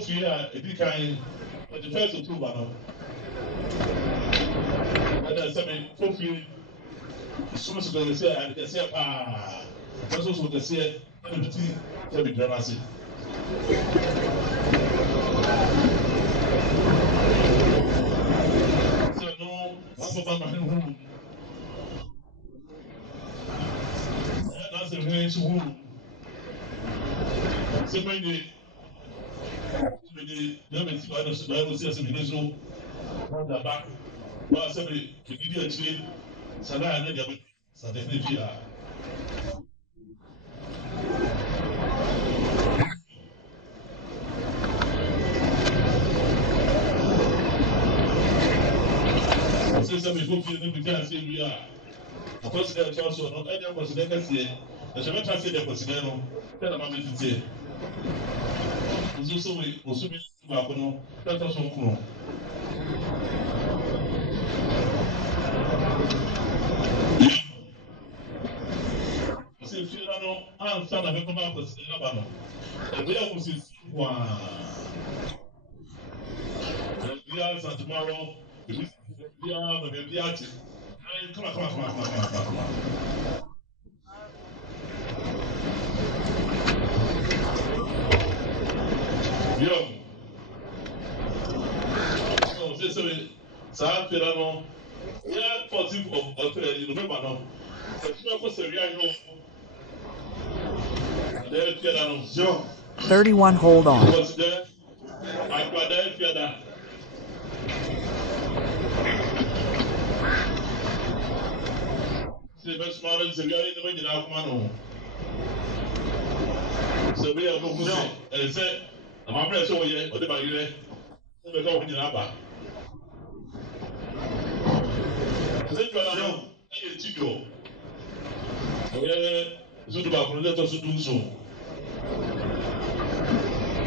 Sophie, it kind of the first two one. And then something Sophie, so much going to say, and can say, that's also the say, and the tea can be dramatic. So, no, I'm about my home. That's the way to home. So many. Never see other survivors as a minister. On the back, well, somebody to give you a tree. Sana and then so definitely are. Say something who feel the can say we are. Of course, there's also not any of us that can say. The Shabbat said that was no. Tell them I'm going to say. Also, we also be Bacono. That's also cool. Say, Fiano, I'm son of a command for Sinabano. And we are going to see one. We are tomorrow. We are the baby artist. Come on. Yo. So, say something. South Filano. Yeah, 14th of November now. The 31 hold on. Was there? I got there. See, best man is a guy in the way you know. So we are going to say, and say, I'm not sure yet, or the bag there. We're going to have Then you are now, I get you. Zuba from let us do so.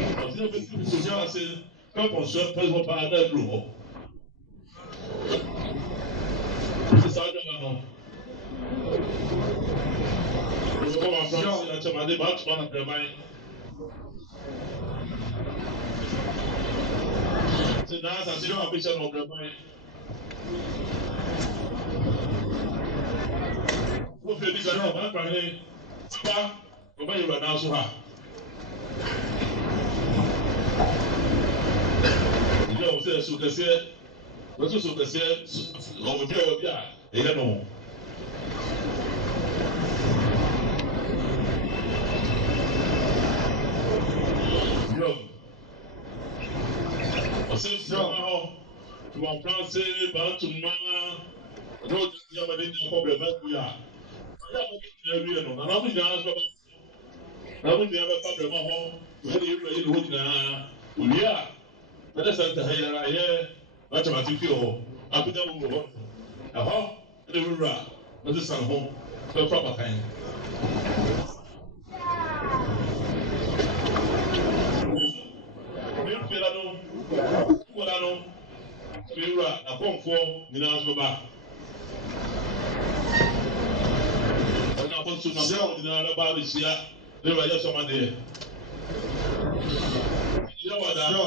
I feel people say, come on, sir, please, what part of that room? This is how you know. Come on, France, I'm a batch man of the mind. So now, I see a picture of the mind. What you think I know, I'm crying. Papa, Papa, you are now so hard. You know, say, so can say, what's also can say, over here, you know. Ọsẹ fún ọmọ họ fún ọmọ pranṣẹ bàtú mmanà ọdún ọdún ìyá ọmọdé ní ọkọ bẹrẹ bẹẹ bíyà ọyá ọmọdé ní ẹrú yẹn nọ nana ọmọ nyinaa nso bá nana ọmọ nyinaa bẹ pa bẹrẹ mọ họ wọ́n yẹ ewúrẹ́ yẹ lọ́wọ́ nyinaa òwúrẹ́ à bẹ́ẹ̀ sẹ́ńtẹ̀ ha yẹra yẹ bàtà màtí fi họ apẹtẹ wọ họ ẹhọ ẹni wúrẹ́ à wọ́n ti sàn họ fẹ́ fọ́ àbàkàn yẹn. Kódà fìwúrà àkọ́nfọ́ nyinaa nso bá ọ̀nà àkọ́nso náà fún nyinaa lọ́ba àbẹ̀síá lẹ́wọ̀ ẹ̀yẹ sọ́mà dẹ̀ yẹ wà dà yọ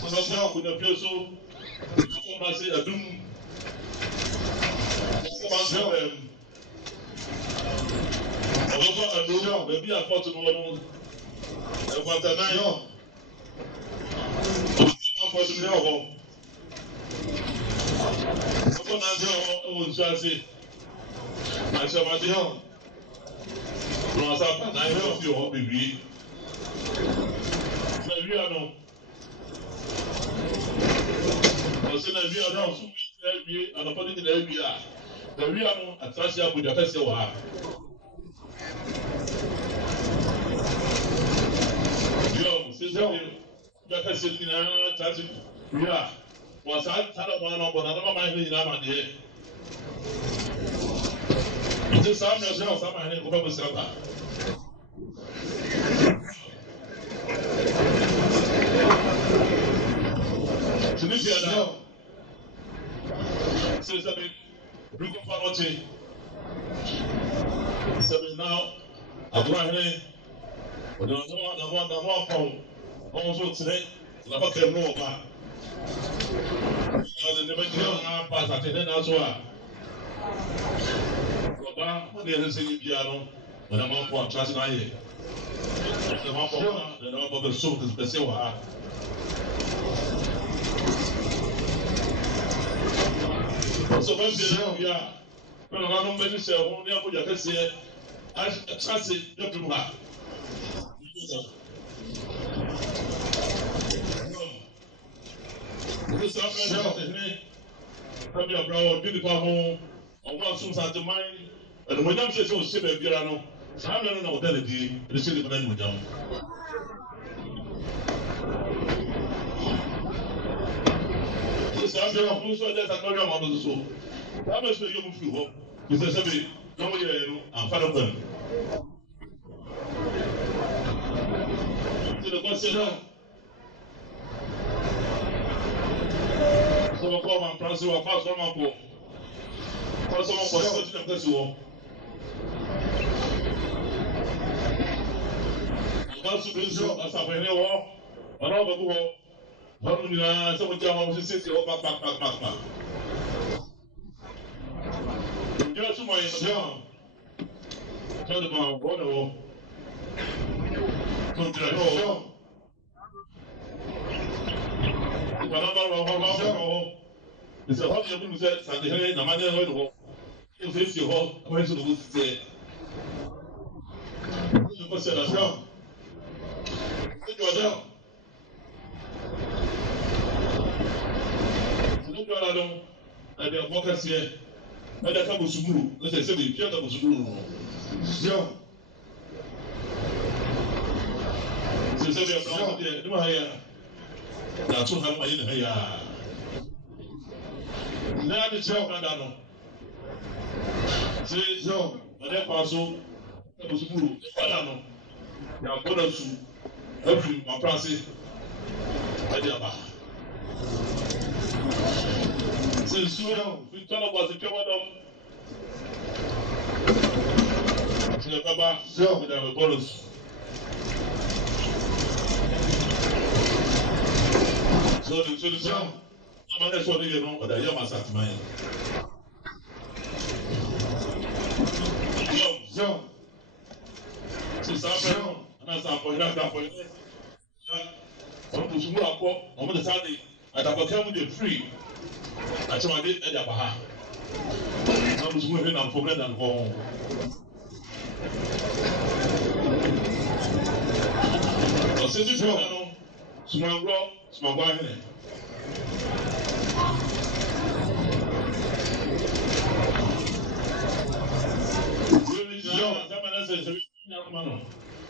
sọ́dọ̀ fún àkùnà fíẹ́ so ọkọ̀ máa ṣe ẹ̀dùn ọkọ̀ máa ń sọ ọ̀dọ́fọ́ ẹ̀dùn bẹ̀bí àfọ́tún wọn nù. Ẹ̀fọ́tà náà yọ̀ ọ̀dọ́fọ́ àfọ́tún ní ọ̀họ́ ọ̀fọ́ náà ní ọ̀họ́ ẹ̀wọ̀n nsu ase àṣàmàdé hàn lọ́wọ́ sábà náà yọ̀ fi ọ̀họ́ bèbí nàìjíríà nù ọ̀sẹ̀ nàìjíríà nù ọ̀sùn mi ti ẹ̀wí ànàfọ́ ní ti ẹ̀wí à nàìjíríà nù àtàṣe àbújá fẹsẹ̀ wà á. Bẹ́ẹ̀ ṣe nyinaa taasi wíwá wọ́n sáà wọn náà bọ̀ nàdàmà máa ń hìn nyinaa máa dìé. Ǹjẹ́ sáà mi ọ̀sẹ̀ ọ̀sán máa ń hìn kó bẹ́ẹ̀ bó sẹ́ra bá. Tunisia náà ṣe sẹ́bi rúkú fanọ́tì sẹ́bi náà now. I go ahead. But the one pound also today. The back can know about. The never pass at the as well. What the other thing piano when I'm on for trust my head. The one for the number of soup is special. So when they are, when I don't make yourself, only I put your case here. I trust it, not to have. This is how you brown, beautiful home, or one soon at the mind, and when I'm saying so, Piano, so I don't know what that is, the city of them. This is how you saw that I know your mother's soul. That must be your food. He says, no, I'm far of them. To the question, so I call my price or pass on my poor. For someone for such a person. That's the reason as I went over. Around the world, one someone down to 60 or back. Just to my young. Tell them about what I come to the home. It's a hobby of music, and the head, the money of the home. You face your home, I went to the woods today. You said, as well. You are down. You know, I don't, and they are workers here. And I come to school. Let's say, we can't come to school. So, we are brown here. Do I hear? That's what I'm here. Now the child, I don't know. Say, so, but that also, I was school. I don't know. Now, what else? Every my process. I did about. Since we talk about the cover of the Baba, so we have a bonus. So the sound, I'm not sure you know, but I am a sat mine. So, since I'm and as I'm pointing out for you, I'm to school up on the Sunday, I have become the free. That's why I did at Yabaha. I was moving on for bread and home. I said, this one, small rock, small wine.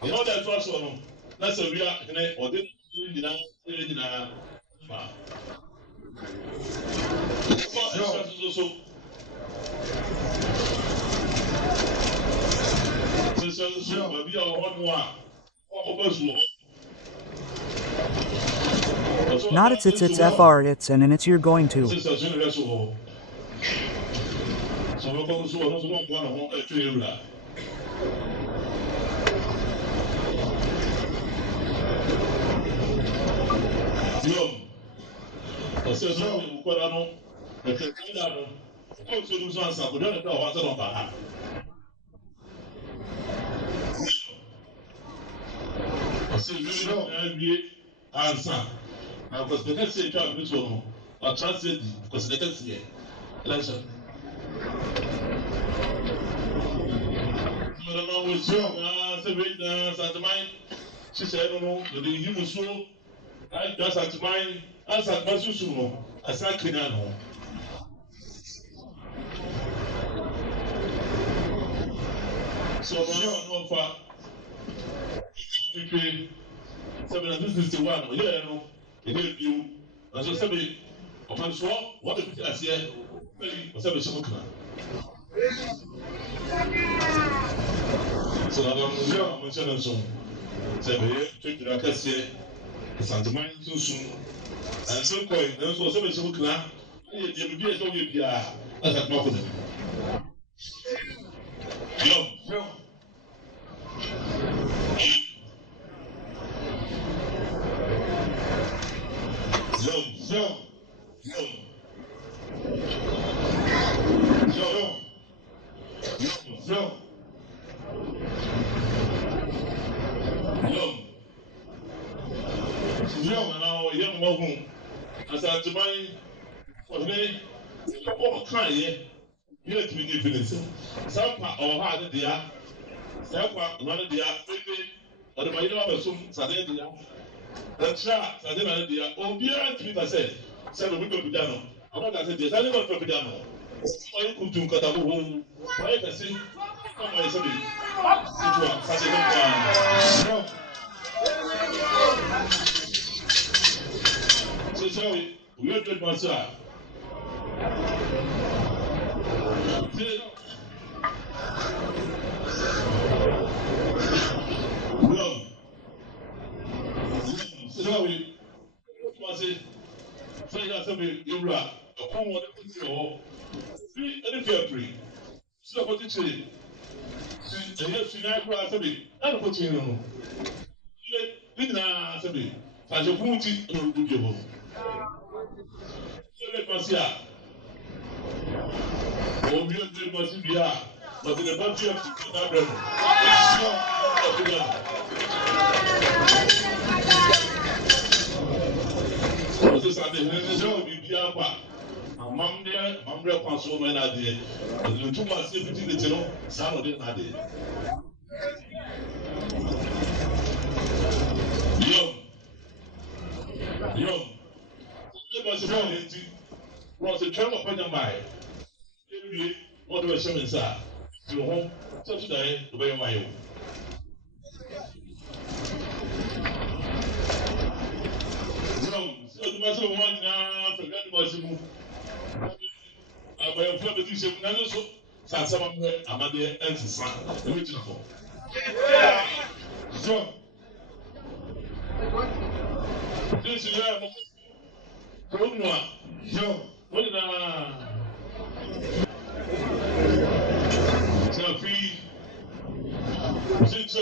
You know that first one, that's a real or didn't you know? Not it's FR, it's and it's you're going to. Answer. Now, because the next year, this one, I'll translate because the next year, election. I don't know what's wrong. At the mind, she said, I don't know, the human soul. I just at the mind, as at Basusumo, as I can know. So, no, for 761, yeah, no, it gave you, as I said, upon swap, what the people I said, was ever so good. So, I don't know, I'm mentioning so. Say, take the Cassia, Santa Mine too soon. And so, quite, there was ever so good. You will be as though you are, as a problem. Santiman, for me, all kind, you to be given. Some or hard, dear. Some one of the maybe, or the Mayo of some Saturday. That's right, Saturday, oh, dear, Twitter said, 7 weeks of Pidano. I'm not going to say, I don't know Pidano. Why could you cut a home? Why can see? Come on, sorry. So sorry, we are good, Master. Sorry, was it? Say that somebody you are a home or any fair free. So what it say? Yes, you know, I said, I don't put you in. Didn't I say? As a booty, no good job. Let me see. Oh, we are doing what we are, but in the budget of the this are the necessary Bibiapa. Mamre Consul when I did. The 2 months, everything the channel, some of them are there. Yo, it was a travel for them by. What was some inside? To home, such day, the way my own. So the master one now, forget about him. I am probably saying, Nanoso, Sasama, Amade, and San, original. So, this is where I'm Joe, what did I tell Fee? Since so,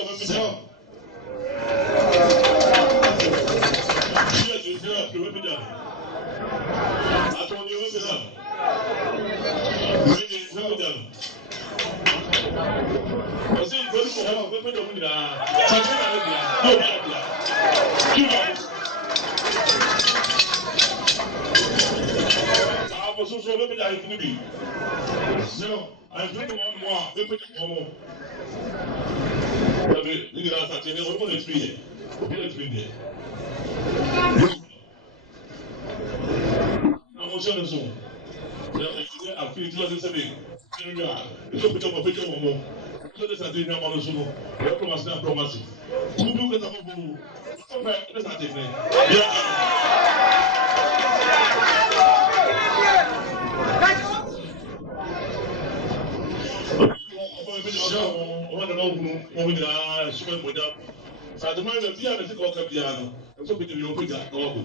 yes, you have to whip it down. I told you whip it down. Whip it down. I said, go to hell, whip it down. I was so whip it down. No, I'm doing one more. Whip it down. You can ask that. What is it? What is it? I'm not sure. I feel it was a big. It's a bit of a picture of more. So this is the number of Sumo. We promise not promising. Who do get a boo? Let's not take it. So the man that you have to go up piano, and so we can open that door.